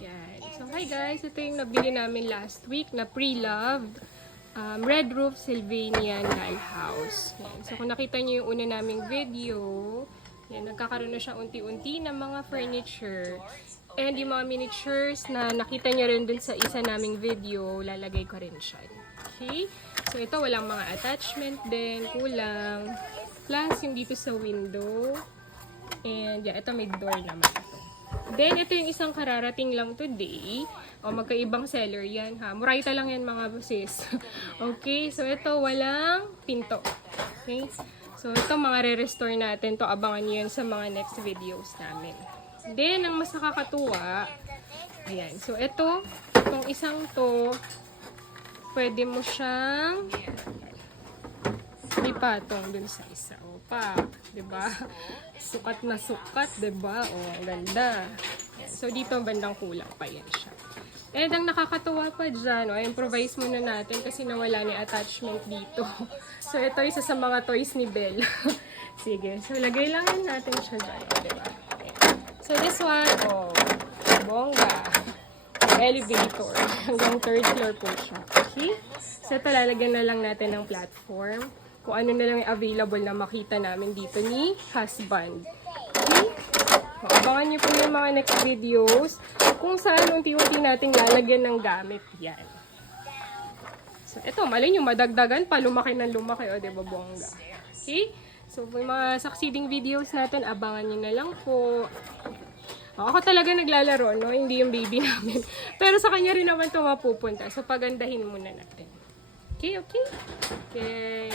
Yan. So, hi guys. Ito yung nabili namin last week na pre-loved Red Roof Sylvanian Dollhouse. Yan. So, kung nakita nyo yung una naming video, yan, nagkakaroon na siya unti-unti ng mga furniture. And yung mga miniatures na nakita nyo rin dun sa isa naming video, lalagay ko rin siya. Okay? So, ito walang mga attachment din, kulang. Plus, yung dito sa window. And, yeah, ito may door naman ito. Then, ito yung isang kararating lang today. O, magkaibang seller yan, ha. Murayta lang yan, mga sis. Okay? So, ito walang pinto. Okay? So, ito mga re-restore natin to. Abangan nyo yan sa mga next videos namin. Then, ang mas nakakatuwa, ayan. So, ito, itong isang to, pwede mo siyang ipatong dun sa isa. O, pa, diba? Sukat na sukat, diba? O, ang ganda. Ayan. So, dito, bandang kulang pa yan siya. And, ang nakakatuwa pa dyan, o, improvise muna natin kasi nawala ni attachment dito. So, ito, isa sa mga toys ni Belle. Sige. So, lagay lang natin siya dyan, o, diba? So, this one, oh, bongga. Elevator. Hanggang third floor po siya. Okay? So, ito, lalagyan na lang natin ng platform. Kung ano na lang yung available na makita namin dito ni husband. Okay? So, abangan niyo po yung mga next videos kung saan unti-unti nating lalagyan ng gamit yan. So, ito, malay nyo, madagdagan pa, lumaki ng lumaki, o, diba, bongga. Okay? So, yung mga succeeding videos natin, abangan nyo na lang po. Ako talaga naglalaro, no? Hindi yung baby namin. Pero sa kanya rin naman ito mapupunta. So, pagandahin muna natin. Okay, okay? Okay,